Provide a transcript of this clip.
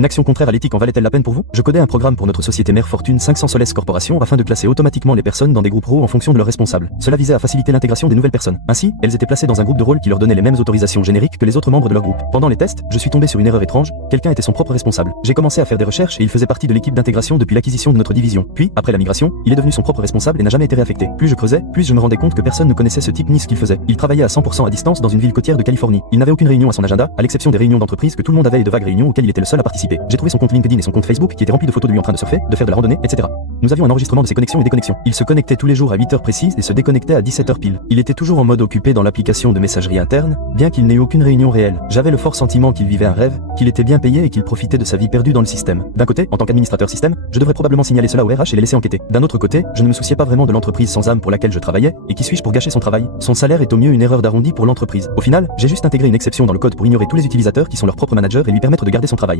Une action contraire à l'éthique en valait-elle la peine pour vous? Je codais un programme pour notre société mère Fortune 500 Soles Corporation afin de classer automatiquement les personnes dans des groupes rôles en fonction de leurs responsables. Cela visait à faciliter l'intégration des nouvelles personnes. Ainsi, elles étaient placées dans un groupe de rôle qui leur donnait les mêmes autorisations génériques que les autres membres de leur groupe. Pendant les tests, je suis tombé sur une erreur étrange, quelqu'un était son propre responsable. J'ai commencé à faire des recherches et il faisait partie de l'équipe d'intégration depuis l'acquisition de notre division. Puis, après la migration, il est devenu son propre responsable et n'a jamais été réaffecté. Plus je creusais, plus je me rendais compte que personne ne connaissait ce type ni ce qu'il faisait. Il travaillait à 100% à distance dans une ville côtière de Californie. Il n'avait aucune réunion à son agenda, à l'exception des réunions d'entreprise que tout le monde avait et de vagues réunions auxquelles il était le seul à participer. J'ai trouvé son compte LinkedIn et son compte Facebook qui étaient remplis de photos de lui en train de surfer, de faire de la randonnée, etc. Nous avions un enregistrement de ses connexions et déconnexions. Il se connectait tous les jours à 8 heures précises et se déconnectait à 17 heures pile. Il était toujours en mode occupé dans l'application de messagerie interne, bien qu'il n'ait eu aucune réunion réelle. J'avais le fort sentiment qu'il vivait un rêve, qu'il était bien payé et qu'il profitait de sa vie perdue dans le système. D'un côté, en tant qu'administrateur système, je devrais probablement signaler cela au RH et les laisser enquêter. D'un autre côté, je ne me souciais pas vraiment de l'entreprise sans âme pour laquelle je travaillais, et qui suis-je pour gâcher son travail? Son salaire est au mieux une erreur d'arrondi pour l'entreprise. Au final, j'ai juste intégré une exception dans le code pour ignorer tous les utilisateurs qui sont leurs propres managers et lui permettre de garder son travail.